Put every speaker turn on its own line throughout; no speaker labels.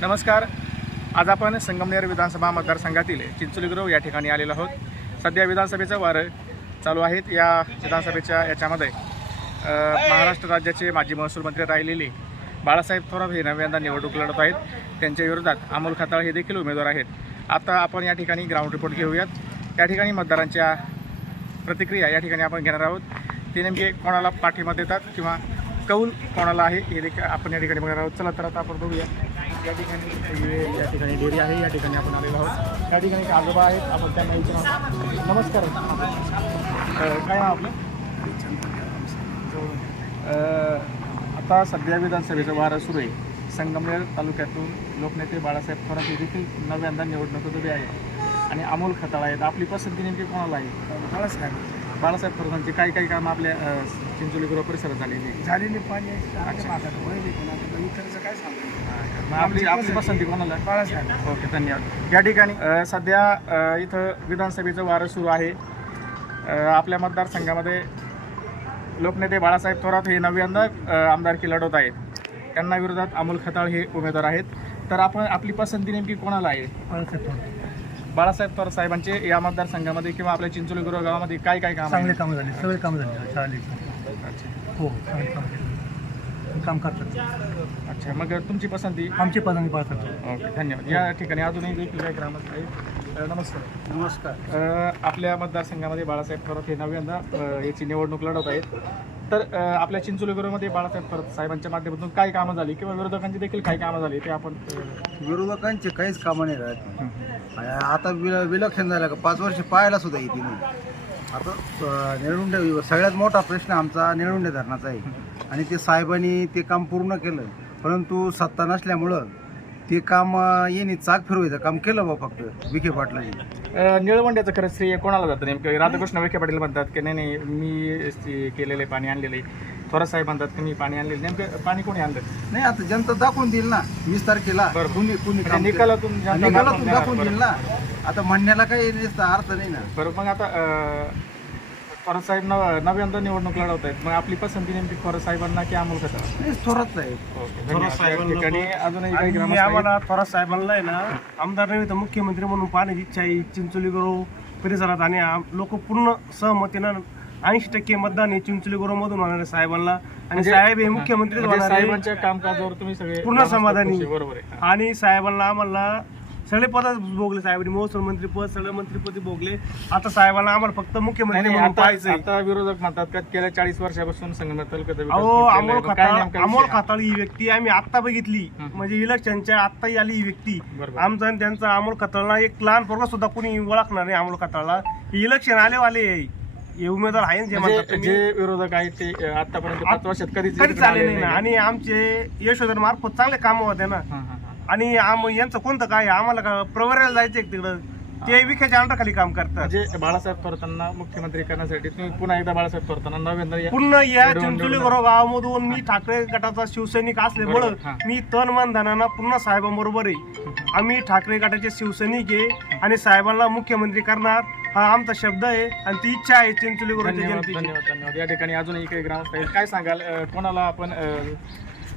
नमस्कार. आज आपण संगमनेर विधानसभा मतदारसंघातील चिंचोलीगुरव या ठिकाणी आलेलो आहोत. सध्या विधानसभेचं वारं चालू आहेत. या विधानसभेच्या याच्यामध्ये महाराष्ट्र राज्याचे माजी महसूल मंत्री राहिलेले बाळासाहेब थोरात हे नव्यांदा निवडणूक लढत आहेत. त्यांच्या विरोधात अमोल खताळ हे देखील उमेदवार आहेत. आता आपण या ठिकाणी ग्राउंड रिपोर्ट घेऊयात. या ठिकाणी मतदारांच्या प्रतिक्रिया या ठिकाणी आपण घेणार आहोत. ते नेमके कोणाला पाठिंबा देतात किंवा कौल कोणाला आहे हे देखील आपण या ठिकाणी बघणार आहोत. चला तर आता आपण बघूया. या ठिकाणी या ठिकाणी डेअरी आहे या ठिकाणी आपण आलेलो आहोत. या ठिकाणी एक आजोबा आहेत आपण त्यांना विचारणार नमस्कार काय नाव आपलं? आता सध्या विधानसभेचं वारं सुरू आहे. संगमनेर तालुक्यातून लोकनेते बाळासाहेब थोरात हे देखील नव्यांदा निवडणूक उभे आहेत. आणि अमोल खताळ आहेत. आपली पसंती नेमकी कोणाला आहे? बाळासाहेब. बाळासाहेब थोरातांची काही काही कामं आपल्या चिंचोली गृह परिसरात झालेली.
झालेली पाणी इतरचं काय सांगतो
मग आपली आपली पसंती कोणाला?
बाळासाहेब.
ओके धन्यवाद. या ठिकाणी अ, सध्या अ, इथं विधानसभेचं वारं सुरू आहे. अ, आपल्या मतदारसंघामध्ये लोकनेते बाळासाहेब थोरात हे नव्यांदा अ, आमदारकी लढवत आहेत. त्यांना विरोधात अमोल खताळ हे उमेदवार आहेत. तर आपण आपली पसंती नेमकी कोणाला आहे?
बाळासाहेब
बाळासाहेब थोरात साहेबांचे या मतदारसंघामध्ये किंवा आपल्या चिंचोली गुरु गावामध्ये काय काय काम
चांगले कामं झाले सगळे कामं झाले शाळेचे. हो चांगले काम केले काम करतात.
अच्छा मग तुमची पसंती?
आमची पदांनी बाळासाहेब
ओके धन्यवाद. या ठिकाणी अजूनही देखील काही ग्रामस्थ आहेत. अ, नमस्कार.
नमस्कार.
अ, आपल्या मतदारसंघामध्ये बाळासाहेब थोरात हे नव्यांदा अ, याची निवडणूक लढवत आहेत. तर आपल्या चिंचोली गुरुमध्ये बाळासाहेब थोरात साहेबांच्या माध्यमातून काय कामं झाली? किंवा विरोधकांची देखील काही कामं झाली? ते आपण
विरोधकांचे काहीच कामं नाही राहत आणि आता विल विलक्षण झालं का पाच वर्ष पाहायला सुद्धा येते नाही. आता निळुंडे सगळ्यात मोठा प्रश्न आमचा निळुंडे धरणाचा आहे. आणि ते साहेबांनी ते काम पूर्ण केलं. परंतु सत्ता नसल्यामुळं ते काम यांनी चाक फिरवायचं काम केलं बा फक्त विखे पाटलांनी.
निळवंड्याचं खरं श्रेय कोणाला जातं नेमकं? राधाकृष्ण विखे पाटील म्हणतात की नाही नाही मी ते केलेलं आहे पाणी आणलेलं आहे. थोरात साहेब म्हणतात की मी पाणी आणलेलं. नेमकं पाणी कोणी आणलं?
नाही आता जनता दाखवून देईल ना वीस तारखेला.
बरोबर.
कुणी कुणी काम केलं.
निकालातून जनता
निकालातून
दाखवून देणार,
देईल ना. आता म्हणण्याला काही अर्थ नाही ना.
बरोबर मग आता अ, थोरात साहेब नव नव्यांदा निवडणूक लढवत आहेत मग आपली पसंती नेमकी थोरात साहेबांना की अमोल
नाही थोरात.
या ठिकाणी अजूनही काही
आणि
ग्रामस्थ आहेत.
आम्हाला थोरात साहेबांना आहे ना आमदार नव्हे तर मुख्यमंत्री म्हणून पाहण्याची इच्छा आहे चिंचोली गुरु परिसरात आणि लोक पूर्ण सहमतीनं ऐंशी टक्के मतदान हे चिंचोली गुरु मधून होणार आहे साहेबांना. आणि
म्हणजे-
साहेब हे मुख्यमंत्री
म्हणजे
होणार आहे.
साहेबांच्या कामकाजावर तुम्ही सगळे
पूर्ण
ग्रामस्थ
समाधानी.
खुश आहे, बरोबर आहे.
आणि साहेबांना आम्हाला सगळे पद भोगले साहेबांनी महसूल मंत्री पद सगळे मंत्रीपदी भोगले आता साहेबांना आम्हाला फक्त मुख्यमंत्री म्हणून
आता आता विरोधक म्हणतात का गेल्या चाळीस वर्षापासून
अहो अमोल खताळ अमोल? खताळ ही व्यक्ती आम्ही आत्ता बघितली. म्हणजे इलेक्शनच्या आत्ताही आली ही व्यक्ती. आमचा आणि त्यांचा अमोल खताळला एक लहान पोरगा सुद्धा कोणी ओळखणार नाही अमोल खताळला इलेक्शन आलेवाले आहे. हे उमेदवार आहे जे म्हणतात
म्हणजे. जे विरोधक आहेत ते आतापर्यंत पाच वर्षात कधीच
कधीच आले नाही आणि आमचे यशोधर मार्फत चांगले कामं होते ना. आणि आम यांचं कोणतं काय? आहे? आम्हाला का प्रवरायला जायचं तिकडं? ते विखेच्या अंडाखाली काम करतात.
म्हणजे बाळासाहेब थोरातांना मुख्यमंत्री करण्यासाठी तुम्ही पुन्हा एकदा बाळासाहेब थोरातांना नव्यांदा या-
पूर्ण या
निवडून-
चिंचोली
निवडून-
गरो गावामधून मी ठाकरे गटाचा शिवसैनिक असल्यामुळं
बरोबर, हां.
मी तन मन धनानं पूर्ण साहेबांबरोबर आहे. आम्ही ठाकरे गटाचे शिवसैनिक आहे आणि साहेबांना मुख्यमंत्री करणार हा आमचा शब्द आहे आणि ती इच्छा आहे चिंचोली
धन्यवाद
जनतेची.
धन्यवाद धन्यवाद. या ठिकाणी अजूनही काही ग्रामस्थ आहेत. काय सांगाल? अं, कोणाला आपण अं,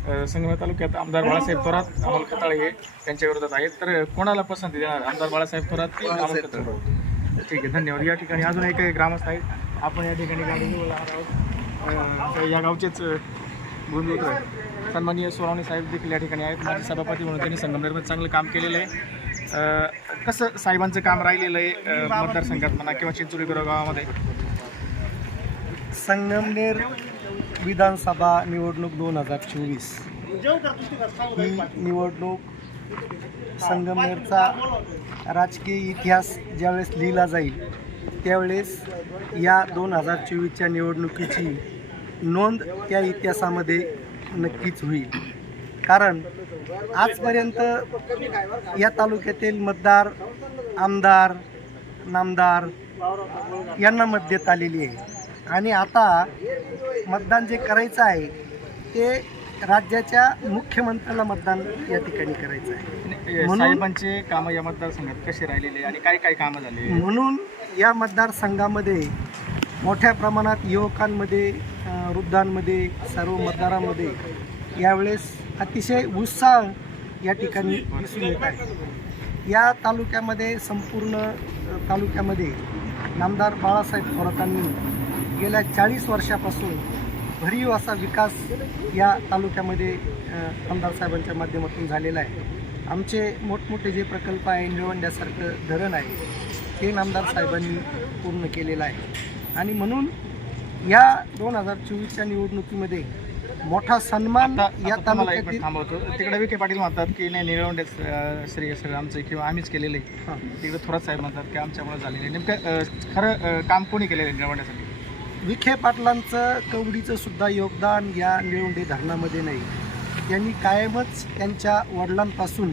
अं, संगमेर तालुक्यात आमदार बाळासाहेब थोरात अमोल खताळे हे त्यांच्या विरोधात आहेत. तर कोणाला पसंती देणार? आमदार बाळासाहेब थोरात की अमोल खताळे? ठीक आहे धन्यवाद. या ठिकाणी अजूनही काही ग्रामस्थ आहेत. आपण या ठिकाणी गाडी राहणार आहोत. या गावचेच भूमिपुत्र आहेत. सन्माननीय सोरावणे साहेब देखील या ठिकाणी आहेत. माझे सभापती म्हणून त्यांनी संगमनेरमध्ये चांगलं काम केलेलं आहे. कसं साहेबांचं काम राहिलेलं आहे? मतदारसंघात म्हणा किंवा चिंचोली गावामध्ये?
संगमनेर विधानसभा निवडणूक दोन हजार चोवीस. ही निवडणूक संगमनेरचा राजकीय इतिहास ज्यावेळेस लिहिला जाईल त्यावेळेस या दोन हजार चोवीसच्या निवडणुकीची नोंद त्या इतिहासामध्ये नक्कीच होईल. कारण आजपर्यंत या तालुक्यातील मतदार आमदार नामदार यांना मत देत आलेली आहे. आणि आता मतदान जे करायचं आहे ते राज्याच्या मुख्यमंत्र्याला मतदान या ठिकाणी करायचं आहे.
साहेबांचे कामं या मतदारसंघात कसे राहिलेले आणि काय काय कामं झाले?
म्हणून या मतदारसंघामध्ये मोठ्या प्रमाणात युवकांमध्ये वृद्धांमध्ये सर्व मतदारांमध्ये यावेळेस अतिशय उत्साह या ठिकाणी दिसून येत आहे. या तालुक्यामध्ये संपूर्ण तालुक्यामध्ये नामदार बाळासाहेब थोरातांनी गेल्या चाळीस वर्षापासून भरीव असा विकास या तालुक्यामध्ये आमदार साहेबांच्या माध्यमातून झालेला आहे. आमचे मोठमोठे जे प्रकल्प आहे निळवंड्यासारखं धरण आहे ते नामदार साहेबांनी पूर्ण केलेलं आहे. आणि म्हणून या दोन हजार चोवीसच्या निवडणुकीमध्ये मोठा सन्मान या तालुक्यातील
थांबवतो. तिकडे विखे पाटील म्हणतात की नाही निळवंडे श्री सर आमचं किंवा आम्हीच केलेलं आहे.
हां.
तिकडे थोरात साहेब म्हणतात की आमच्यामुळे झालेलं आहे. नेमकं खरं काम कोणी केलेलं आहे निळवंड्यासाठी?
विखे पाटलांचं कवडीचं सुद्धा योगदान या निळवंडे धरणामध्ये नाही. त्यांनी कायमच त्यांच्या वडिलांपासून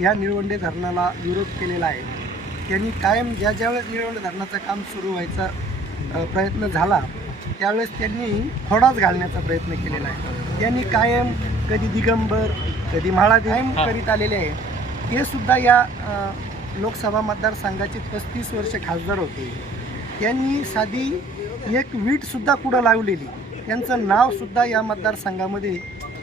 या निळवंडे धरणाला विरोध केलेला आहे. त्यांनी कायम ज्या ज्यावेळेस निळवंडे धरणाचं काम सुरू व्हायचा प्रयत्न झाला त्यावेळेस त्यांनी खोडाच घालण्याचा प्रयत्न केलेला आहे. त्यांनी कायम कधी दिगंबर कधी म्हाळा कायम
हा.
करीत आलेले आहे. ते सुद्धा या लोकसभा मतदारसंघाचे पस्तीस वर्ष खासदार होते. त्यांनी साधी एक वीट सुद्धा कुठं लावलेली? त्यांचं नाव सुद्धा या मतदारसंघामध्ये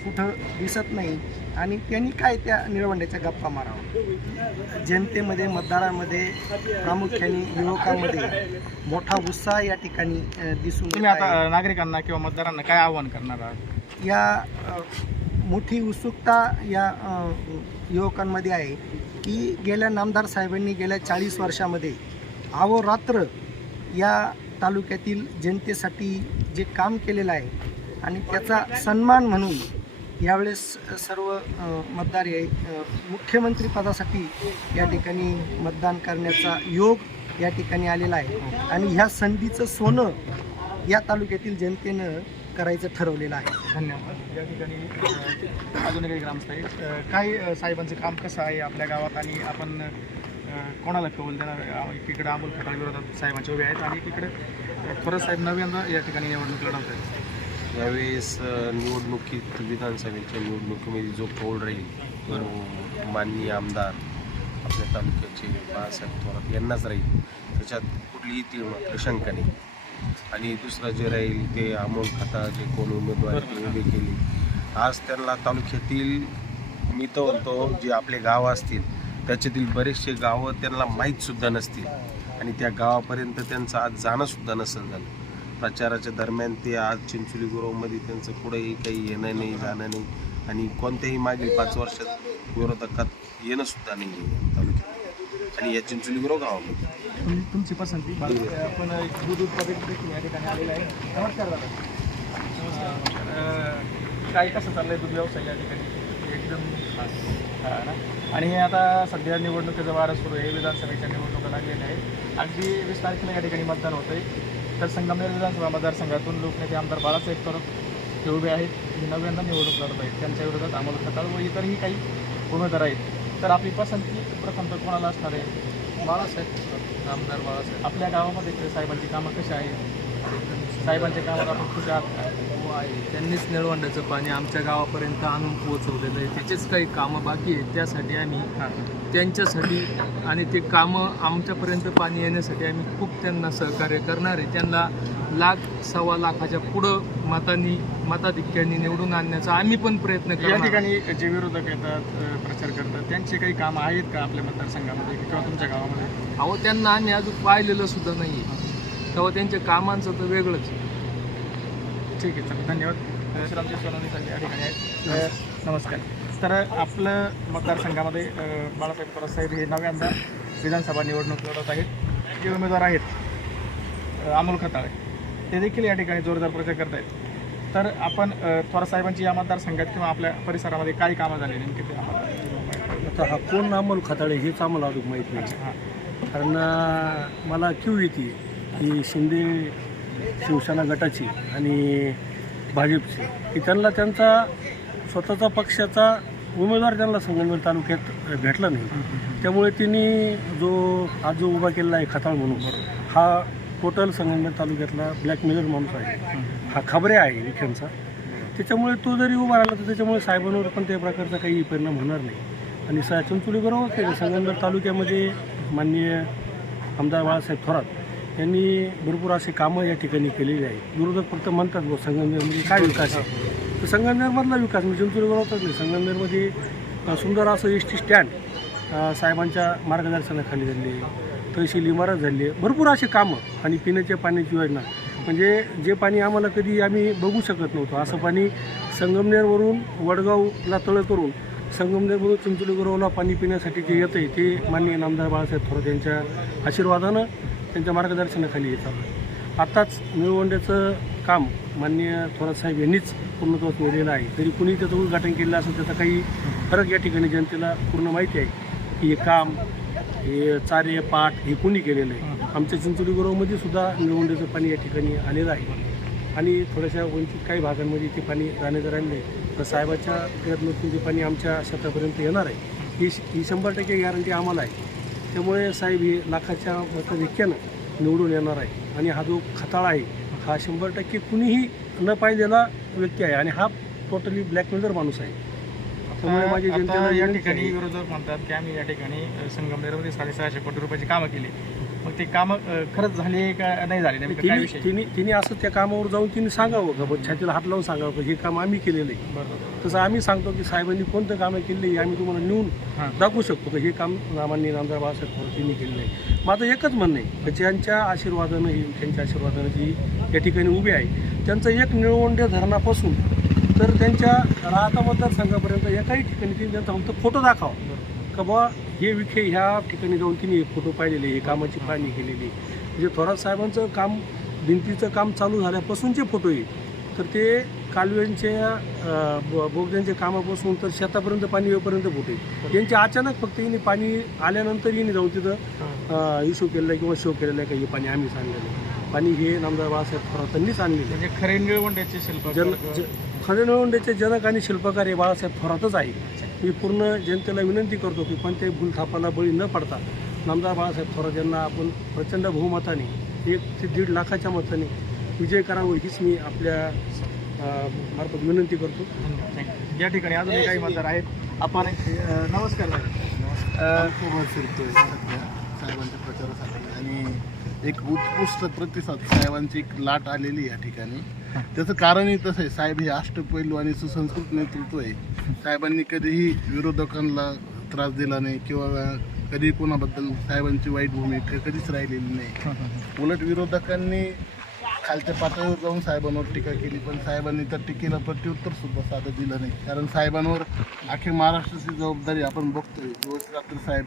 कुठं दिसत नाही. आणि त्यांनी काय त्या निळवंड्याच्या गप्पा मारावं जनतेमध्ये मतदारांमध्ये प्रामुख्याने युवकांमध्ये मोठा उत्साह या ठिकाणी दिसून
तुम्ही आता नागरिकांना किंवा मतदारांना काय आव्हान करणार आहात?
या मोठी उत्सुकता या युवकांमध्ये आहे की गेल्या नामदार साहेबांनी गेल्या चाळीस वर्षामध्ये अहोरात्र या तालुक्यातील जनतेसाठी जे काम केलेलं आहे आणि त्याचा सन्मान म्हणून यावेळेस सर्व मतदार हे मुख्यमंत्री पदासाठी या ठिकाणी मतदान करण्याचा योग या ठिकाणी आलेला आहे. आणि ह्या संधीचं सोनं या तालुक्यातील जनतेनं करायचं ठरवलेलं आहे.
धन्यवाद. या ठिकाणी अजून काही ग्रामस्थ आहेत काय साहेबांचं काम कसं आहे आपल्या गावात? आणि आपण कोणाला कौल देणार? एकीकडे अमोल खताळ विरोधात साहेबांचे उभे आहेत आणि इकडे थोरात साहेब नव्यांदा या ठिकाणी निवडणूक लढवत आहेत.
यावेळेस निवडणुकीत विधानसभेच्या निवडणुकीमध्ये जो कौल राहील तो माननीय आमदार आपल्या तालुक्याचे बाळासाहेब थोरात यांनाच राहील. त्याच्यात कुठलीही मात्र शंका नाही. आणि दुसरं जे राहील ते अमोल खाता जे कोण उमेदवार ते उभे केले. आज त्यांना तालुक्यातील मी तर म्हणतो जे आपले गाव असतील त्याच्यातील बरेचसे गावं त्यांना माहीतसुद्धा नसतील. आणि त्या गावापर्यंत त्यांचं आज जाणंसुद्धा नसेल झालं. प्रचाराच्या दरम्यान ते आज चिंचोली गुरुमध्ये त्यांचं कुठेही काही येणं नाही जाणं नाही. आणि कोणत्याही मागील पाच वर्षात विरोधकात येणं सुद्धा नाही आहे तालुक्यात. आणि या चिंचोली गुरु गावामध्ये.
तुम तुमची पसंती? बाकी आपण एक दूध उत्पादक देखील या ठिकाणी आलेला आहे. नमस्कार दादा. अ, काय कसं चाललंय दूध व्यवसाय या ठिकाणी? एकदम खास. हा ना आणि हे आता सध्या निवडणुकीचं वारं सुरू आहे विधानसभेच्या निवडणुका लागलेल्या आहेत. अगदी वीस तारखेला या ठिकाणी मतदान होतं आहे तर संगमनेर विधानसभा मतदारसंघातून लोकनेते आमदार बाळासाहेब थोरात हे उभे आहेत. हे नव्यांदा निवडणूक लढत आहेत. त्यांच्या विरोधात अमोल खताळ व इतरही काही उमेदवार आहेत. तर आपली पसंती प्रथम तर कोणाला असणार आहे? बाळासाहेब आमदार बाळासाहेब. आपल्या गावामध्ये साहेबांची कामं कशी आहेत? साहेबांच्या कामावर आपण खुश आहात
आहे. त्यांनीच निळवंड्याचं पाणी आमच्या गावापर्यंत आणून पोहोचवलेलं आहे. त्याचेच काही कामं बाकी आहेत. त्यासाठी आम्ही त्यांच्यासाठी आणि ते कामं आमच्यापर्यंत पाणी येण्यासाठी आम्ही खूप त्यांना सहकार्य करणार आहे. त्यांना लाख सव्वा लाखाच्या पुढं मतांनी मताधिक्यांनी निवडून आणण्याचा आम्ही पण प्रयत्न
या
करणार.
ठिकाणी जे विरोधक येतात प्रचार करतात त्यांचे काही कामं आहेत का आपल्या मतदारसंघामध्ये किंवा तुमच्या गावामध्ये?
अहो त्यांना आम्ही अजून पाहिलेलं सुद्धा नाही आहे तेव्हा त्यांच्या कामांचं तर वेगळंच. आहे.
ठीक आहे चला धन्यवाद. अ, श्रीरामजी सोनवणे साहेब या ठिकाणी आहेत. नमस्कार. तर आपलं मतदारसंघामध्ये बाळासाहेब थोरात साहेब हे नव्यांदा विधानसभा निवडणूक लढवत आहेत. जे उमेदवार आहेत अमोल खताळे ते देखील या ठिकाणी जोरदार प्रचार करत आहेत तर आपण अ, थोरात साहेबांची या मतदारसंघात किंवा आपल्या परिसरामध्ये काय कामं झाली नेमके ते आम्हाला
आता हा कोण अमोल खताळे हेच आम्हाला अजून माहीत नाही.
हां.
कारण मला क्यू येते की शिंदे शिवसेना गटाची आणि भाजपची की त्यांना त्यांचा स्वतःचा पक्षाचा उमेदवार त्यांना संगमनेर तालुक्यात भेटला नाही. त्यामुळे तिने जो आज जो उभा केलेला आहे खताळ म्हणून हा टोटल संगमनेर तालुक्यातला ब्लॅकमेलर माणूस आहे. हा खबरे आहे विखेंचा त्याच्यामुळे तो जरी उभा राहिला तर त्याच्यामुळे साहेबांवर पण त्या प्रकारचा काही परिणाम होणार नाही. आणि सा चिंचोली बरोबर केलं. संगमनेर तालुक्यामध्ये माननीय आमदार बाळासाहेब थोरात यांनी भरपूर असे कामं या ठिकाणी केलेली आहेत. विरोधक फक्त म्हणतात बुवा संगमनेरमध्ये काय विकास आहे? तर संगमनेरमधला विकास म्हणजे चिंचोली बरोबरच नाही. संगमनेरमध्ये सुंदर असं एस टी स्टँड साहेबांच्या मार्गदर्शनाखाली झाली तहसील इमारत झाली. आहे भरपूर असे कामं आणि पिण्याच्या पाण्याची योजना. म्हणजे जे पाणी आम्हाला कधी आम्ही बघू शकत नव्हतो. असं पाणी संगमनेरवरून वडगावला तळ करून संगमनेरवरून चिंचोली गुरवला पाणी पिण्यासाठी जे येतं आहे ते माननीय नामदार बाळासाहेब थोरात यांच्या आशीर्वादानं त्यांच्या मार्गदर्शनाखाली येत आलं आत्ताच निळवंड्याचं काम माननीय थोरात साहेब यांनीच पूर्णत्वास नेलेलं आहे. तरी कुणी त्याचं उद्घाटन केलं असेल त्याचा काही फरक या ठिकाणी जनतेला पूर्ण माहिती आहे. की हे काम हे चारे पाठ हे कुणी केलेलं आहे? आमच्या चिंचोली सुद्धा निळवंड्याचं पाणी या ठिकाणी आलेलं आहे. आणि थोड्याशा वंचित काही भागांमध्ये ते पाणी जाण्याचं राहिले तर साहेबाच्या प्रयत्नातून ते पाणी आमच्या शेतापर्यंत येणार आहे. ही ही शंभर टक्के गॅरंटी आम्हाला आहे. त्यामुळे साहेब हे लाखाच्या मताधिक्यानं निवडून येणार आहे. आणि हा जो खताळा आहे हा शंभर टक्के कुणीही न पाहिलेला व्यक्ती आहे. आणि हा टोटली ब्लॅकमेलर माणूस आहे. त्यामुळे माझी जनतेला
या ठिकाणी. विरोधक म्हणतात की आम्ही या ठिकाणी संगमनेरमध्ये साडेसहाशे कोटी रुपयाची कामं केली. मग ते कामं खरंच झाली का नाही झाली? नेमकं काय
तिने
विषय?
तिने तिने असं त्या कामावर जाऊन तिने सांगावं का बुवा छातीला हात लावून सांगावं का हे काम आम्ही केलेलं आहे.
बरोबर.
तसं आम्ही सांगतो की साहेबांनी कोणतं कामं केली आहे आम्ही तुम्हाला नेऊन. दाखवू शकतो की हे काम माननीय नामदार बाळासाहेब केलेलं आहे. माझं एकच म्हणणं आहे की ज्यांच्या आशीर्वादानं ही त्यांच्या आशीर्वादानं जी या ठिकाणी उभी आहे त्यांचं एक निळवंडे धरणापासून तर त्यांच्या राहता मतदारसंघापर्यंत एकाही ठिकाणी तिने त्यांचा फक्त फोटो दाखवा. का बुवा हे विखे ह्या ठिकाणी जाऊन तिने फोटो पाहिलेले हे कामाची पाहणी केलेली. म्हणजे थोरात साहेबांचं काम भिंतीचं काम चालू झाल्यापासूनचे फोटो आहे तर ते कालव्यांच्या बोगद्यांच्या कामापासून तर शेतापर्यंत पाणी येईपर्यंत फोटो आहे यांचे अचानक फक्त यांनी पाणी आल्यानंतर यांनी जाऊन तिथं इशू केलेलं आहे किंवा शो केलेलं आहे का हे पाणी आणलेलं आहे. पाणी हे नामदार बाळासाहेब थोरातांनीच आणलेलं
म्हणजे खरे निळवंड्याचे शिल्प
जन ज खडे जनक आणि शिल्पकार हे बाळासाहेब थोरातच आहे मी पूर्ण जनतेला विनंती करतो की कोणत्याही भूलथापाला बळी न पडता नामदार बाळासाहेब थोरात यांना आपण प्रचंड बहुमताने एक ते दीड लाखाच्या मताने विजय करावं हीच मी आपल्या मार्फत विनंती करतो.
या ठिकाणी अजूनही काही मतदार आहेत. आपण नमस्कार.
साहेबांच्या प्रचारासाठी आणि एक उत्कृष्ट प्रतिसाद साहेबांची एक लाट आलेली या ठिकाणी. त्याचं कारणही तसं आहे. साहेब हे अष्टपैलू आणि सुसंस्कृत नेतृत्व आहे. साहेबांनी कधीही विरोधकांना त्रास दिला नाही किंवा कधी कोणाबद्दल साहेबांची वाईट भूमिका कधीच राहिलेली नाही. उलट विरोधकांनी खालच्या पातळीवर जाऊन साहेबांवर टीका केली पण साहेबांनी त्या टीकेला प्रत्युत्तर सुद्धा साधं दिलं नाही. कारण साहेबांवर अख्खे महाराष्ट्राची जबाबदारी आपण बघतोय. दिवस रात्र साहेब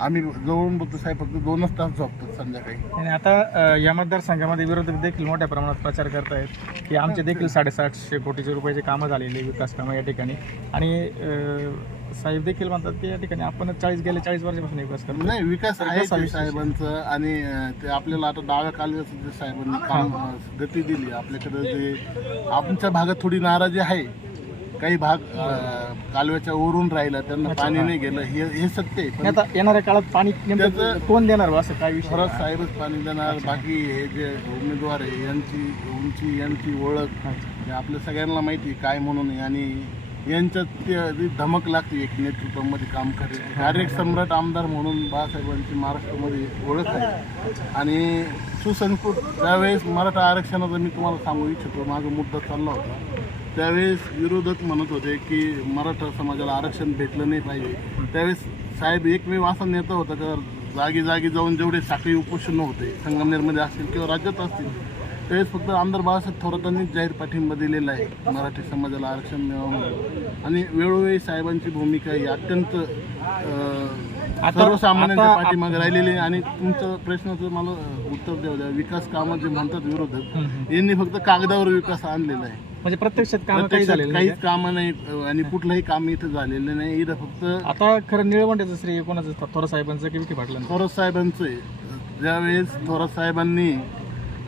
आम्ही जवळून बघतो साहेब फक्त दोनच तास झोपतात संध्याकाळी.
आणि आता या मतदारसंघामध्ये विरोधक देखील मोठ्या प्रमाणात प्रचार करतायत. की आमचे देखील साडेसातशे कोटीचे रुपयाचे कामं झालेली विकास कामं या ठिकाणी. आणि साहेब देखील म्हणतात की या ठिकाणी आपण चाळीस गेले चाळीस वर्षापासून विकास करतो
नाही विकास आहे? साहेबांचं आणि ते आपल्याला आता डाव्या कालव्याचं जे साहेबांनी काम गती दिली. आपल्याकडे जे आमच्या भागात थोडी नाराजी आहे. काही भाग कालव्याच्या वरून राहिला त्यांना पाणी नाही गेलं हे हे सत्य आहे.
आता येणाऱ्या काळात पाणी
त्याचं-
कोण देणार बा असं काय विषय
खरंच साहेबच पाणी देणार बाकी हे जे उमेदवार आहे यांची उंची यांची ओळख हे आपल्या सगळ्यांना माहिती आहे काय म्हणून आहे आणि यांच्यात ते जी धमक लागते एक नेतृत्वामध्ये काम करायची. कार्यसम्राट आमदार म्हणून बाळासाहेबांची महाराष्ट्रामध्ये ओळख आहे. आणि सुसंस्कृत त्यावेळेस मराठा आरक्षणाचा मी तुम्हाला सांगू इच्छितो माझा मुद्दा चालला होता. त्यावेळेस विरोधक म्हणत होते की मराठा समाजाला आरक्षण भेटलं नाही पाहिजे. त्यावेळेस साहेब एकमेव असा नेता होता का जागी जागी जाऊन जेवढे साखळी उपोषण होते संगमनेरमध्ये असतील किंवा राज्यात असतील त्यावेळेस फक्त आमदार बाळासाहेब थोरातांनीच जाहीर पाठिंबा दिलेला आहे मराठी समाजाला आरक्षण मिळावं आणि वेळोवेळी साहेबांची भूमिका ही अत्यंत सर्वसामान्यांच्या पाठीमागे राहिलेली आहे. आणि तुमच्या प्रश्नाचं मला उत्तर देऊ द्या. विकास कामं जे म्हणतात विरोधक यांनी फक्त कागदावर विकास आणलेला आहे.
म्हणजे प्रत्यक्षात कामं काही झालेलं नाही
काहीच कामं नाही आणि कुठलंही काम इथं झालेलं नाही. इथं फक्त
आता खरं निळवंड्याचं श्रेय कोणाचं थोरा साहेबांचं की विखे पाटलांचं?
थोरात साहेबांचं आहे. ज्यावेळेस थोरात साहेबांनी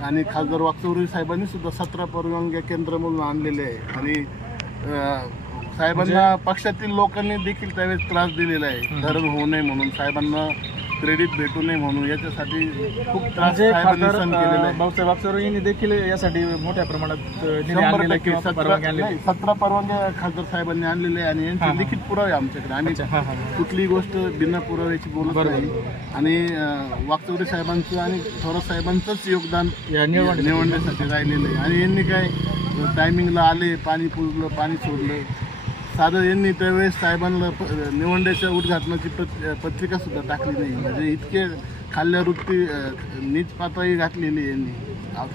आणि खासदार वाकचौरी साहेबांनी सुद्धा सतरा परवानग्या केंद्र म्हणून आणलेले आहे आणि अं, साहेबांना पक्षातील लोकांनी देखील त्यावेळेस त्रास दिलेला आहे. धरण होऊ नये म्हणून साहेबांना क्रेडिट भेटू नये म्हणून याच्यासाठी खूप त्रास
म्हणजे
साहेबांनी
खासदार
सहन केलेला आहे
भाऊसाहेब वागचौरे यांनी देखील यासाठी मोठ्या प्रमाणात
शंभर टक्के सतरा
आणलेली
परवानग्या खासदार साहेबांनी आणलेले आहे आणि
हा,
यांचे
हा.
लिखित पुरावे आमच्याकडे आम्ही
हा, हा, हा.
कुठलीही गोष्ट बिना पुराव्याची बोलत
बरोबर.
नाही आणि अं, वाकचौरे साहेबांचं आणि थोरात साहेबांचंच योगदान
या.
निवडण्यासाठी राहिलेलं आहे आणि यांनी काय टायमिंगला आले पाणी पुरलं पाणी सोडलं साधं यांनी त्यावेळेस साहेबांना प- निवडण्याच्या उद्घाटनाची पत पत्रिका सुद्धा टाकली नाही. म्हणजे इतके खाल्ल्या वृत्ती नीच पातळी घातलेली यांनी.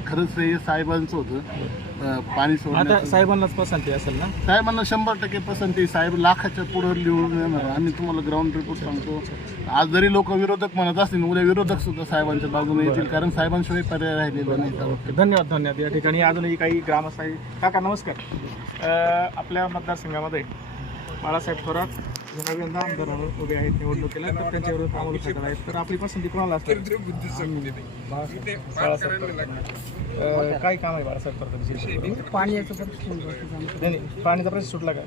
खरंच हे साहेबांचं होतं. पाणी सोडण्याचं.
साहेबांनाच पसंती असेल ना?
साहेबांना शंभर टक्के पसंती. साहेब लाखाच्या पुढं लिहून येणार. आम्ही तुम्हाला ग्राउंड रिपोर्ट सांगतो. आज जरी लोक विरोधक म्हणत असतील उद्या विरोधक सुद्धा साहेबांच्या बाजूने येतील. कारण साहेबांशिवाय पर्याय राहिलेला नाही.
धन्यवाद धन्यवाद. या ठिकाणी अजूनही काही ग्रामस्थ काका नमस्कार. आपल्या मतदारसंघामध्ये बाळासाहेब थोरात नवीनदा आमदार म्हणून उभे आहेत निवडणुकीला तर त्यांच्यावर अमोल खताळ आहेत. तर आपली पसंती कोणाला असते काय काम आहे बाळासाहेब थोरात
पाण्याचं प्रश्न
नाही. पाणीचा प्रश्न सुटला का?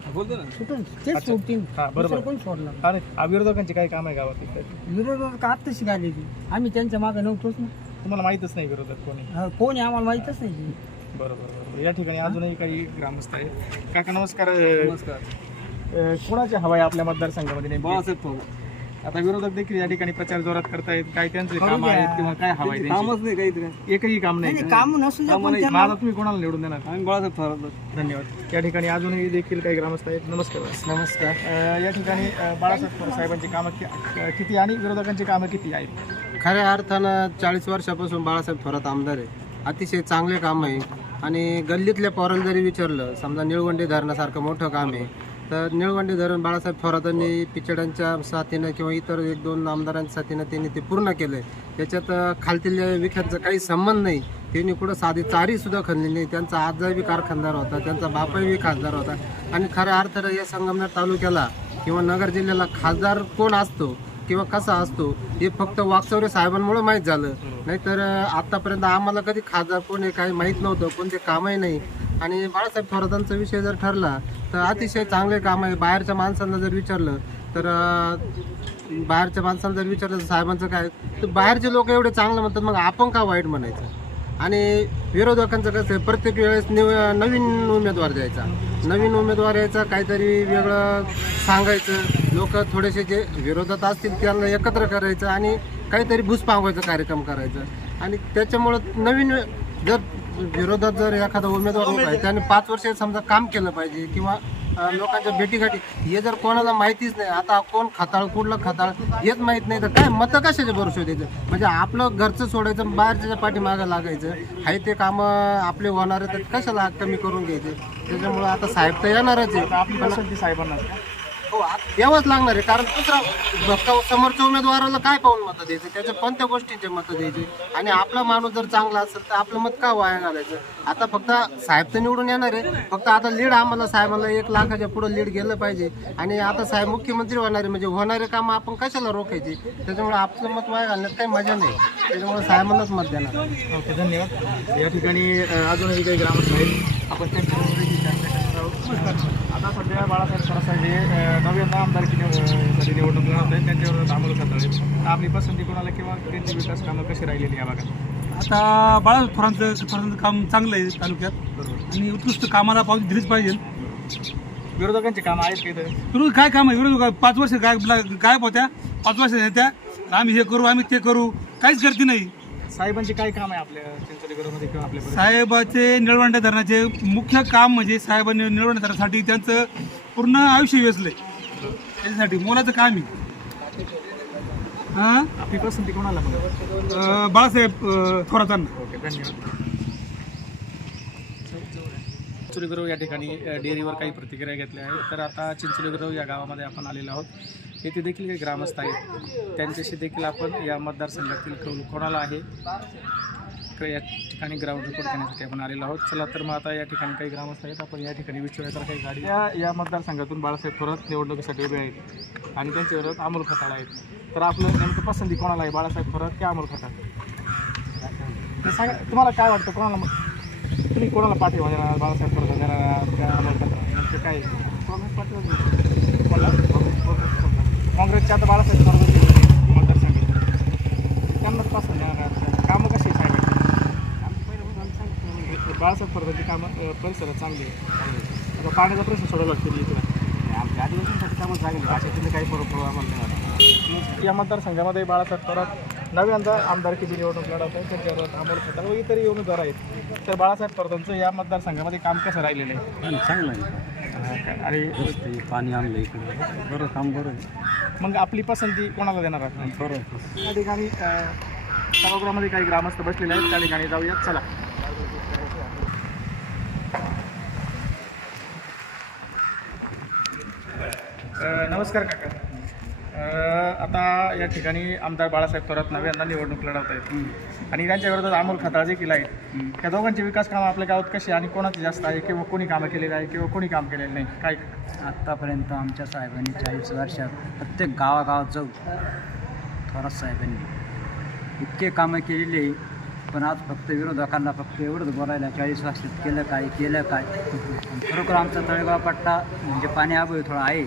सुटून तेच सोडतील
हा बरोबर.
कोण सोडणार?
नाही आ, विरोधकांची काय काम आहे गावात?
विरोधक आत्ताशी आलेली आम्ही त्यांच्या मागे नव्हतोच ना.
तुम्हाला माहीतच नाही विरोधक कोणी.
हा, कोण आहे आम्हाला माहीतच नाही.
बरोबर बरोबर. या ठिकाणी अजूनही काही ग्रामस्थ आहेत. काका नमस्कार. नमस्कार. कोणाची हवा आहे आपल्या मतदारसंघामध्ये नेमकी?
बाळासाहेब थोरात.
आता विरोधक देखील या ठिकाणी प्रचार जोरात करतायत. काय त्यांचे काम आहेत किंवा काय हवा आहे त्यांची?
कामच नाही काहीतरी
एकही काम नाही. का?
काम नसून
कामं नाही.
आता तुम्ही कोणाला निवडून देणार?
आम्ही बाळासाहेब थोरात
धन्यवाद. या ठिकाणी अजूनही देखील काही ग्रामस्थ आहेत. नमस्कार. नमस्कार. या ठिकाणी अ, बाळासाहेब थोरात साहेबांची कामं कि- अ, किती आणि विरोधकांची कामं किती आहेत?
खऱ्या अर्थानं चाळीस वर्षापासून बाळासाहेब थोरात आमदार आहे अतिशय चांगले काम आहे. आणि गल्लीतल्या पोराला जरी विचारलं समजा निळवंडे धरणासारखं मोठं काम आहे तर निळवंडे धरण बाळासाहेब थोरातांनी पिचडांच्या साथीनं किंवा इतर एक दोन आमदारांच्या साथीनं त्यांनी ते पूर्ण केलं आहे त्याच्यात खालतील विख्यातचा काही संबंध नाही. त्यांनी कुठं साधी चारीसुद्धा खणली नाही. त्यांचा आजही कारखानदार होता त्यांचा बापही खासदार होता. आणि खऱ्या अर्थानं या संगमनेर तालुक्याला किंवा नगर जिल्ह्याला खासदार कोण असतो किंवा कसा असतो हे फक्त वाकचौरे साहेबांमुळे माहीत झालं. नाहीतर अं, आतापर्यंत आम्हाला कधी खासदार कोण आहे काही माहीत नव्हतं कोणते कामही नाही. आणि बाळासाहेब थोरातांचा विषय जर ठरला तर अतिशय चांगले काम आहे. बाहेरच्या माणसांना जर विचारलं तर बाहेरच्या माणसांना जर विचारलं तर साहेबांचं काय? तर बाहेरचे लोक एवढे चांगलं म्हणतात मग आपण का वाईट म्हणायचं? आणि विरोधकांचं कसं आहे प्रत्येक वेळेस निव नवीन उमेदवार द्यायचा. नवीन उमेदवार यायचा काहीतरी वेगळं सांगायचं. लोक थोडेसे जे विरोधात असतील त्यांना एकत्र करायचं आणि काहीतरी भूसपांगवायचा कार्यक्रम करायचा. आणि त्याच्यामुळं नवीन जर विरोधात जर एखादा उमेदवार आहे त्याने पाच वर्ष समजा काम केलं पाहिजे किंवा लोकांच्या भेटीगाठी. हे जर कोणाला माहितीच नाही आता कोण खताळ कुठलं खताळ हेच माहीत नाही तर काय मतं कशाचे भरोसे द्यायचं म्हणजे आपलं घरचं सोडायचं बाहेरच्या पाठीमागं लागायचं. आहे ते कामं आपले होणारे तर कशाला कमी करून घ्यायचे? त्याच्यामुळं आता साहेब तर येणारच आहे.
आपली पसंती साहेबांना.
हो लागणार आहे कारण दुसरा समोरच्या उमेदवाराला काय पाहून मतं द्यायचं? त्याच्या कोणत्या गोष्टीचे मतं द्यायचे? आणि आपला माणूस जर चांगला असेल तर आपलं मत का वाया घालायचं? आता फक्त साहेब तर निवडून येणार आहे फक्त आता लीड आम्हाला साहेबांना एक लाखाच्या पुढे लीड गेलं पाहिजे. आणि आता साहेब मुख्यमंत्री होणार आहे म्हणजे होणारे काम आपण कशाला रोखायचे? त्याच्यामुळे आपलं मत वाया घालण्यात काही मजा नाही. त्याच्यामुळे साहेबांनाच मत देणार
ओके धन्यवाद. या ठिकाणी अजूनही काही ग्रामस्थ आहेत आपण त्यांच्या सध्या बाळासाहेब सरासाहेब हे अ, नवीनदा आमदारकी निव- साठी निवडणूक लढवत आहेत त्यांच्यावर आहेत. तर आपली पसंती कोणाला किंवा त्यांची विकास कामं कशी राहिलेली या भागात?
आता बाळासाहेब थोरांचं थोरांचं काम चांगलं आहे तालुक्यात. आणि उत्कृष्ट कामाला पावती दिलीच पाहिजे.
विरोधकांची कामं आहेत का इथं?
विरोध काय काम आहे? विरोध पाच वर्ष काय गायब होत्या पाच वर्ष येत्या आम्ही हे करू आम्ही ते करू. काहीच करते नाही.
साहेबांची काय काम आहे आपल्या चिंचोली किंवा आपल्या परिसरात?
साहेबाचे निळवंडे धरणाचे मुख्य काम म्हणजे साहेबांनी निळवंडे धरणासाठी त्यांचं पूर्ण आयुष्य वेचलंय. त्याच्यासाठी मोलाचं काम आहे. हां?
आपली पसंती कोणाला मग?
अं, बाळासाहेब अं, थोरातांना.
ओके धन्यवाद. चिंचोलीगुरव या ठिकाणी अ, डेअरीवर काही प्रतिक्रिया घेतल्या आहेत. तर आता चिंचोलीगुरव या गावामध्ये आपण आलेलो आहोत. येथे देखील काही ग्रामस्थ आहेत. त्यांच्याशी देखील आपण या मतदारसंघातील कौल कोणाला आहे या ठिकाणी ग्राउंड रिपोर्ट करण्यासाठी आपण आलेलो आहोत. चला तर मग आता या ठिकाणी काही ग्रामस्थ आहेत. आपण या ठिकाणी विचारायला काही गाडी या या मतदारसंघातून बाळासाहेब थोरात निवडणुकीसाठी उभे आहेत आणि त्यांच्या विरोधात अमोल खताळ आहेत. तर आपलं नेमकं पसंती कोणाला आहे? बाळासाहेब थोरात की अमोल खताळ सांगा तुम्हाला काय वाटतं कोणाला मग- तुम्ही कोणाला पाठिंबा देणार? बाळासाहेब थोरात देणार का अमोल खताळ नेमकं काय काँग्रेस पाठिंबा कोणाला काँग्रेसच्या आता बाळासाहेब थोरात मतदारसंघ. त्यांनाच पसंत देणार कामं कशी साहेब? बाळासाहेब थोरातांची कामं अ, परिसरात चांगली आहे आता पाण्याचा प्रश्न सोडवला लागतो इथं. आमच्या आदिवासींसाठी कामं चांगली भाषेतील काही फरक आम्हाला या मतदारसंघामध्ये बाळासाहेब थोरात नव्यांदा आमदारकीची निवडणूक लढवत आहे त्यांच्यावर अमोल खताळ व इतरही उमेदवार आहेत. तर बाळासाहेब थोरातांचं या मतदारसंघामध्ये काम कसं राहिलेलं आहे?
चांगलं आहे.
आणि
पाणी आणलं इकडे. बरं काम बरं आहे.
मग आपली पसंती कोणाला देणार आहात?
बरं.
या ठिकाणी अ, सभागृहामध्ये काही ग्रामस्थ बसलेले आहेत. त्या ठिकाणी जाऊयात. चला. अ, नमस्कार काका. आता या ठिकाणी आमदार बाळासाहेब थोरात नव्यांदा निवडणूक लढवत आहेत आणि त्यांच्या विरोधात अमोल खताळ देखील आहेत. त्या दोघांची विकास कामं आपल्या गावात कशी आहे आणि कोणाची जास्त आहे किंवा कोणी कामं केलेली आहे किंवा कोणी काम केलेलं नाही? काय?
आत्तापर्यंत आमच्या साहेबांनी चाळीस वर्षात प्रत्येक गावागावात जाऊ थोरात साहेबांनी इतके कामं केलेली आहे. पण आज फक्त विरोधकांना फक्त एवढंच बोलायला चाळीस वर्षात केलं काय केलं काय? खरोखर आमचा तळेगाव पट्टा म्हणजे पाणी अभावी थोडा आहे.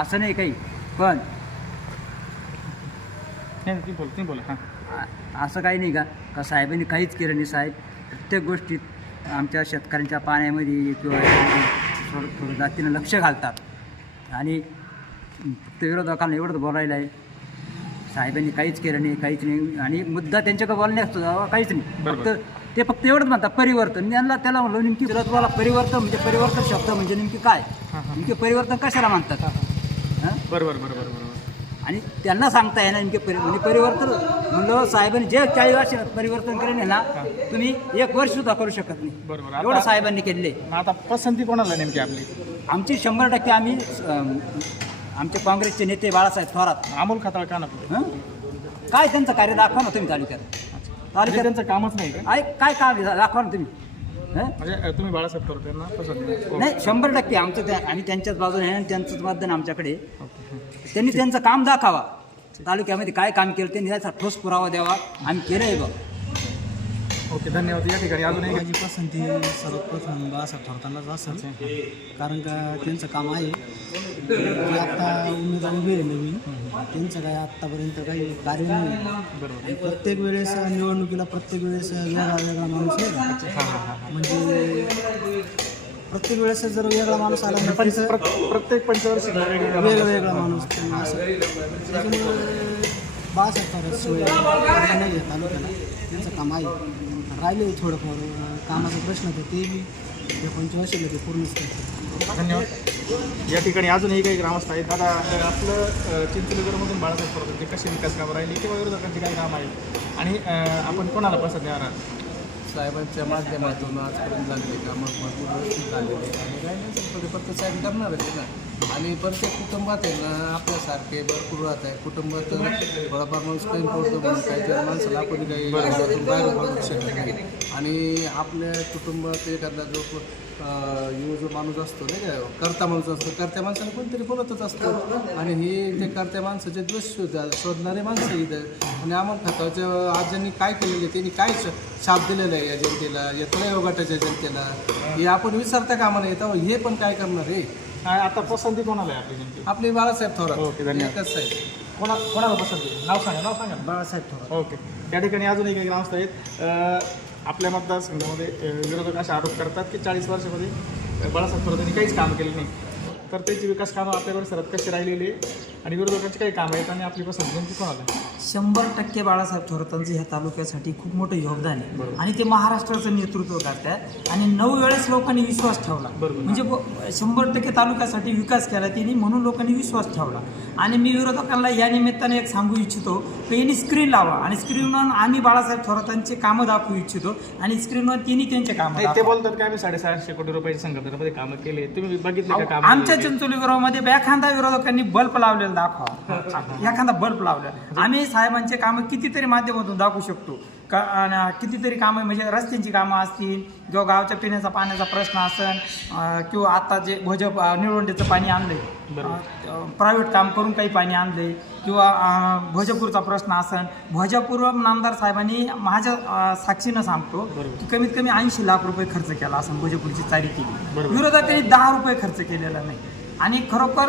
असं नाही काही. पण
नाही, ती बोला हां.
असं काही नाही का? का साहेबांनी काहीच केलं नाही साहेब. प्रत्येक गोष्टीत आमच्या शेतकऱ्यांच्या पाण्यामध्ये किंवा थोडं थोडं जातीनं लक्ष घालतात. आणि फक्त विरोधकांना एवढंच बोलायला आहे. साहेबांनी काहीच केलं नाही काहीच नाही. आणि मुद्दा त्यांच्याकडे बोलण्यास काहीच नाही. फक्त ते फक्त एवढंच म्हणतात परिवर्तन. त्यांना त्याला म्हणलं नेमकी तुम्हाला परिवर्तन म्हणजे परिवर्तन शब्द म्हणजे नेमकी काय? नेमके परिवर्तन कशाला म्हणतात? हां?
बरोबर बरोबर बरोबर.
आणि त्यांना सांगता येणार नेमके परि म्हणजे परिवर्तन. म्हणलं साहेबांनी जे चाळीस वर्ष परिवर्तन करेन ना तुम्ही एक वर्ष सुद्धा करू शकत नाही.
बरोबर.
एवढं साहेबांनी
मग आता पसंती कोणाला नेमकी आपली?
आमची शंभर टक्के आम्ही आमचे काँग्रेसचे नेते बाळासाहेब थोरात.
अमोल खताळ का नको?
काय त्यांचं कार्य दाखवा ना तुम्ही तालुक्यात.
म्हणजे
तालुक्यात
त्यांचं कामच नाही का?
आहे काय काम? दाखवा ना तुम्ही?
म्हणजे तुम्ही बाळासाहेब नाही
नाही शंभर टक्के आमचं त्या आम्ही त्यांच्याच बाजूने आहे आणि त्यांचंच मतदान आमच्याकडे त्यांनी त्यांचं काम दाखवा. तालुक्यामध्ये काय काम केलं त्यांनी त्याचा ठोस पुरावा द्यावा. आम्ही केलं आहे बघ.
ओके धन्यवाद. या ठिकाणी अजूनही
माझी पसंती सर्वप्रथम बाळासाहेब थोरातांनाच असेल. कारण का त्यांचं काम आहे आत्ता उमेदवार उभे आहे नवीन. त्यांचं काय आत्तापर्यंत काही कार्य नाही. आणि प्रत्येक वेळेस निवडणुकीला प्रत्येक वेळेस वेगळा वेगळा माणूस नाही का म्हणजे प्रत्येक वेळेस जर वेगळा माणूस आला तर
पंच-
तिथं
प्र- प्रत्येक पंचवर्षी वेगवेगळ्या
वेगळा वेगळा माणूस त्यांना असं त्याच्यामुळे बाळासाहेब थोरात शिवाय पर्याय नाही आहे तालुक्याला. त्यांचं काम आहे. राहिले थोडंफार कामाचा प्रश्न तर ते बी या पंचवर्षीला ते पूर्णच करतात
धन्यवाद. या ठिकाणी अजूनही काही ग्रामस्थ आहेत. दादा आपलं अ, चिंचोलीगडमधून बाळासाहेब थोरात कशी विकास कामं राहिली किंवा विरोधकांची काही कामं आहेत? आणि अ, आपण कोणाला पसंत देणार आहात?
साहेबांच्या माध्यमातून आजपर्यंत झालेले कामं भरपूर व्यवस्थित झालेले आणि काही नाही थोडे फक्त साहेब करणारच आहे ना. आणि प्रत्येक कुटुंबात आहे ना आपल्यासारखे भरपूर राहत आहे. कुटुंबात थोडाफार माणूस काही पडतो म्हणून काही माणसाला आपण काही घरातून बाहेर पडू शकत नाही. आणि आपल्या कुटुंबात एखादा जो युवा जो माणूस असतो नाही का करता माणूस असतो करत्या माणसाला कोणतरी बोलतच असतो. आणि हे ते करत्या माणसाचे शोधा शोधणारे माणसं इथं आणि आम्हाला खताच्या आज ज्यांनी काय केलेलं आहे त्यांनी काय शाप दिलेला आहे या जनतेला या तळेगाव गटाच्या जनतेला? हे आपण विसरता कामा नाही येतं हे पण काय करणार आहे?
आ- आता पसंती कोणाला आहे आपली नेमकी?
आपले बाळासाहेब थोरात.
ओके, धन्यवाद.
एकच साहेब
कोणा कोणाला पसंती? आहे? नाव सांगा नाव सांगा. ना.
बाळासाहेब थोरात.
ओके. या ठिकाणी अजूनही काही ग्रामस्थ आहेत. अ, आपल्या मतदारसंघामध्ये अ, विरोधक असे आरोप करतात की चाळीस वर्षामध्ये अ, बाळासाहेब थोरातांनी काहीच काम केले नाही. तर त्याची विकास कामं आपल्या परिसरात कशी राहिलेली आणि विरोधकांची काही कामं आहेत आणि आपली पसंती कोणाला आहे?
शंभर टक्के बाळासाहेब थोरातांचं ह्या तालुक्यासाठी खूप मोठं योगदान आहे. आणि ते महाराष्ट्राचं नेतृत्व करतात. आणि नऊ वेळेस लोकांनी विश्वास ठेवला. म्हणजे ब- शंभर टक्के तालुक्यासाठी विकास केला त्यांनी म्हणून लोकांनी विश्वास ठेवला. आणि मी विरोधकांना या निमित्ताने एक सांगू इच्छितो की यांनी स्क्रीन लावा. आणि स्क्रीनवर आम्ही बाळासाहेब थोरातांचे कामं दाखवू इच्छितो. आणि स्क्रीनवर तिन्ही त्यांचे कामं
नाही ते
दाखवा.
बोलतात की आम्ही साडेसहाशे कोटी रुपयाच्या संघटनेमध्ये कामं केले तुम्ही बघितले का काम?
आमच्या चिंचोली मध्ये एखादा विरोधकांनी बल्ब लावलेला दाखवा. एखादा बल्ब लावलेला. आम्ही साहेबांचे काम कितीतरी माध्यमातून दाखवू शकतो. का कितीतरी कामं म्हणजे रस्त्यांची कामं असतील किंवा गावच्या पिण्याचा पाण्याचा प्रश्न असेल किंवा आता जे भोजप निळवंडेचं पाणी आणलंय प्रायव्हेट काम करून काही पाणी आणलंय किंवा अं, भोजपूरचा प्रश्न असेल भोजपूर नामदार साहेबांनी माझ्या साक्षीनं सांगतो की कमीत कमी ऐंशी लाख रुपये खर्च केला असं भोजपूरची चारी केली. विरोधकांनी दहा रुपये खर्च केलेला नाही. आणि खरोखर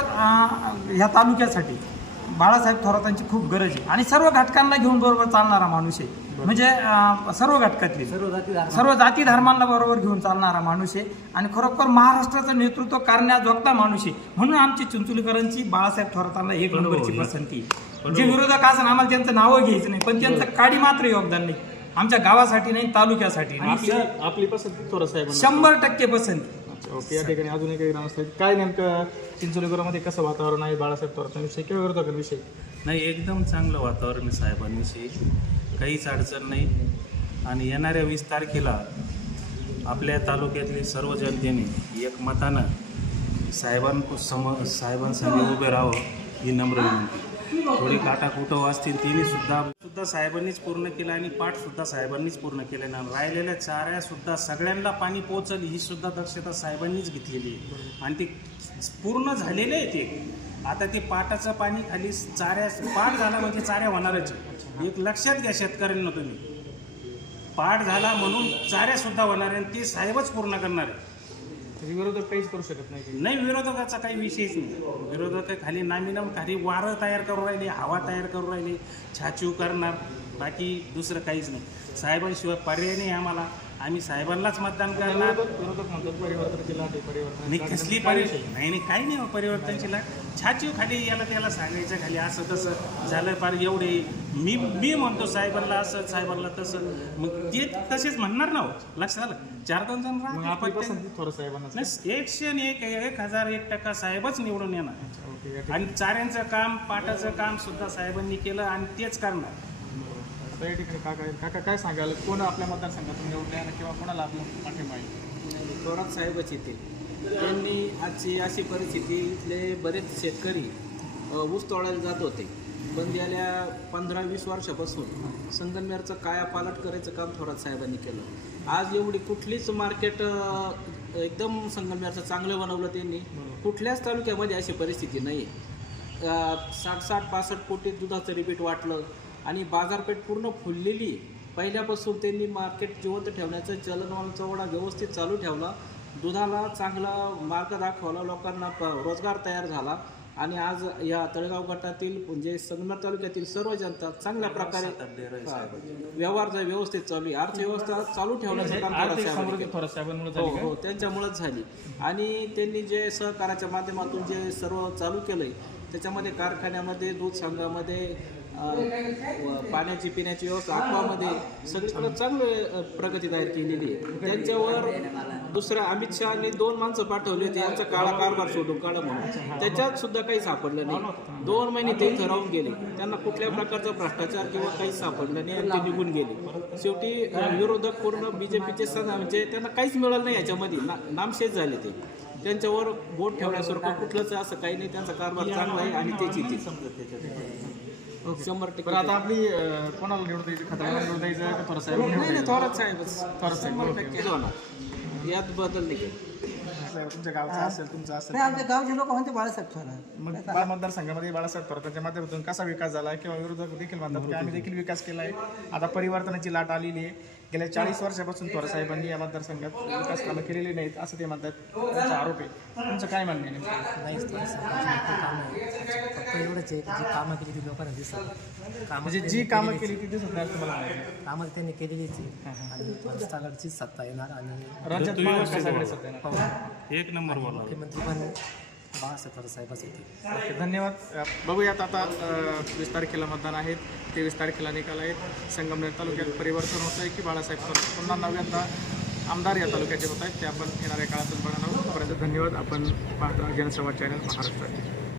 ह्या तालुक्यासाठी बाळासाहेब थोरातांची खूप गरज आहे. आणि सर्व घटकांना घेऊन बरोबर चालणारा माणूस आहे. म्हणजे अं, सर्व घटकातली. सर्व जाती धर्मांना. बरोबर घेऊन चालणारा माणूस आहे. आणि खरोखर महाराष्ट्राचं नेतृत्व करण्याजोगता माणूस आहे. म्हणून आमची चिंचोलीकरांची बाळासाहेब थोरातांना एक नंबरची पसंती आहे. जे विरोधक असं आम्हाला त्यांचं नावं घ्यायचं नाही. पण त्यांचं काडी मात्र योगदान नाही. आमच्या गावासाठी नाही तालुक्यासाठी नाही.
आपली आपली पसंती साहेब
शंभर टक्के पसंती.
ओके. या ठिकाणी अजूनही काही ग्रामस्थ काय नेमकं चिंचोलीगुरामध्ये कसं वातावरण आहे? बाळासाहेब थोरातांविषयी किंवा विरोधकांविषयी
नाही एकदम चांगलं वातावरण आहे साहेबांविषयी काहीच अडचण नाही. आणि येणाऱ्या वीस तारखेला आपल्या तालुक्यातली सर्व जनतेने एक मतानं साहेबां सम साहेबांसमोर उभे राहावं ही नम्र विनंती. थोडी काटाकुटं असतील तिने सुद्धा सुद्धा साहेबांनीच पूर्ण केलं आणि पाठसुद्धा साहेबांनीच पूर्ण केलं. ना राहिलेल्या चाऱ्यासुद्धा सगळ्यांना पाणी पोहोचल ही सुद्धा दक्षता साहेबांनीच घेतलेली आहे. आणि ती पूर्ण झालेले आहे ते. आता ते पाटाचं पाणी खाली चाऱ्या पाठ झाला म्हणजे चाऱ्या होणारच. एक लक्षात घ्या शेतकऱ्यांना तुम्ही. पाठ झाला म्हणून चाऱ्या सुद्धा होणार आहे आणि ते साहेबच पूर्ण करणार आहे
विरोधक काहीच करू शकत नाही.
नाही विरोधकाचा काही विषयच नाही. विरोधक खाली नामीनाम खाली वारं तयार करू राहिले हवा तयार करू राहिले छाचीव करणार बाकी दुसरं काहीच नाही. साहेबांशिवाय पर्याय नाही आम्हाला. आम्ही साहेबांनाच मतदान करणार. नाही कसली परिवर्तन? नाही नाही काही नाही हो परिवर्तनची लाट छाचीव खाली याला त्याला सांगायचं खाली असं तसं झालं पार एवढे. मी मी म्हणतो साहेबांना असं साहेबांना तसं. मग ते तसेच म्हणणार ना हो. लक्षात आलं? चार दोन जण
मग
राहतील,
आपली
पण ते-
पसंती थोडं साहेबांनाच.
नाही एकशे आणि एक एक हजार एक टक्का साहेबच निवडून येणार. आणि चाऱ्यांचं काम पाटाचं काम सुद्धा साहेबांनी केलं आणि तेच करणार.
आता या ठिकाणी काका आहेत. काका काय सांगाल? कोण आपल्या मतदारसंघातून निवडून येणार किंवा कोणाला आपलं पाठिंबा आहे?
थोरात साहेबच येतील. त्यांनी आजची अशी परिस्थिती इथले बरेच शेतकरी अ, ऊस तोडायला जात होते. पण गेल्या पंधरा वीस वर्षापासून संगमनेरचं कायापालट करायचं काम थोरात साहेबांनी केलं. आज एवढी कुठलीच मार्केट एकदम संगमनेरचं चांगलं बनवलं त्यांनी. कुठल्याच तालुक्यामध्ये अशी परिस्थिती नाही आहे साठ साठ पासष्ट कोटी दुधाचं रिपीट वाटलं. आणि बाजारपेठ पूर्ण फुललेली आहे. पहिल्यापासून त्यांनी मार्केट जिवंत ठेवण्याचं चलनवान चवडा व्यवस्थित चालू ठेवला. दुधाला चांगला मार्ग दाखवला लोकांना प- रोजगार तयार झाला. आणि आज या तळेगाव गटातील म्हणजे संगमेर तालुक्यातील सर्व जनता चांगल्या प्रकारे व्यवहार व्यवस्थित चालू आहे अर्थव्यवस्था चालू ठेवण्याचं काम. थोरात
साहेबांमुळे
हो? हो त्यांच्यामुळेच झाली. आणि त्यांनी जे सहकाराच्या माध्यमातून जे सर्व चालू केलंय त्याच्यामध्ये कारखान्यामध्ये दूध संघामध्ये पाण्याची पिण्याची व्यवस्था आत्मामध्ये सगळीकडे चांगली प्रगती तयार केलेली आहे. त्यांच्यावर दुसऱ्या अमित शहाने दोन माणसं पाठवली होती. यांचा काळा कारभार सोडून काळा म्हणून. त्याच्यात सुद्धा काही सापडलं नाही. दोन महिने ते इथं राहून गेले. त्यांना कुठल्या प्रकारचा भ्रष्टाचार किंवा काही सापडलं नाही आणि ते निघून गेले. शेवटी विरोधक पूर्ण बीजेपीचे सण म्हणजे त्यांना काहीच मिळालं नाही याच्यामध्ये. ना नामशेष झाले ते. त्यांच्यावर बोट ठेवण्यासारखं कुठलंच असं काही नाही. त्यांचा कारभार चांगला आहे आणि ते चिती समजत त्याच्यात शंभर टक्के
बरं आता आपली अं, कोणाला निवडून द्यायची? खतरा निवडून द्यायचं का थोरात साहेब
नाही नाही थोरात साहेबच.
थोरात साहेब
शंभर
ओके.
टक्के. होणार यात बदल नाही
साहेब, तुमच्या गावचं असेल तुमचं असेल.
नाही आमच्या गावचे लोक म्हणते बाळासाहेब थोरात.
मग मतदारसंघामध्ये बाळासाहेब थोरातांच्या माध्यमातून कसा विकास झाला किंवा विरोधक देखील म्हणतात की आम्ही देखील विकास केला आहे आता परिवर्तनाची लाट आलेली आहे. गेल्या चाळीस वर्षापासून थोरात साहेबांनी या मतदारसंघात विकास कामं केलेली नाहीत असं ते म्हणतात. त्यांचा आरोप आहे तुमचं काय म्हणणं आहे नेमकं?
नाहीच फक्त एवढंच आहे की जी कामं केली ती लोकांना दिसतात कामं
म्हणजे जी कामं केली ती दिसत नाही म्हणायचं
कामं त्यांनी केलेलीच आहे आणि सत्ता येणार आणि
राज्यात महाविकास सगळे सध्या
हो.
एक नंबर बोला
मुख्यमंत्री पण बाळासाहेब थोरात साहेबच होते.
ओके धन्यवाद. बघूयात आता वीस तारखेला मतदान आहेत तेवीस तारखेला निकाल आहेत. संगमनेर तालुक्यात परिवर्तन होतं आहे की बाळासाहेब थोरात पुन्हा नव्यांदा आमदार या तालुक्याचे होत आहेत. ते आपण येणाऱ्या काळातच बघणार आहोत. धन्यवाद. आपण पाहता जनसभा चॅनल महाराष्ट्रात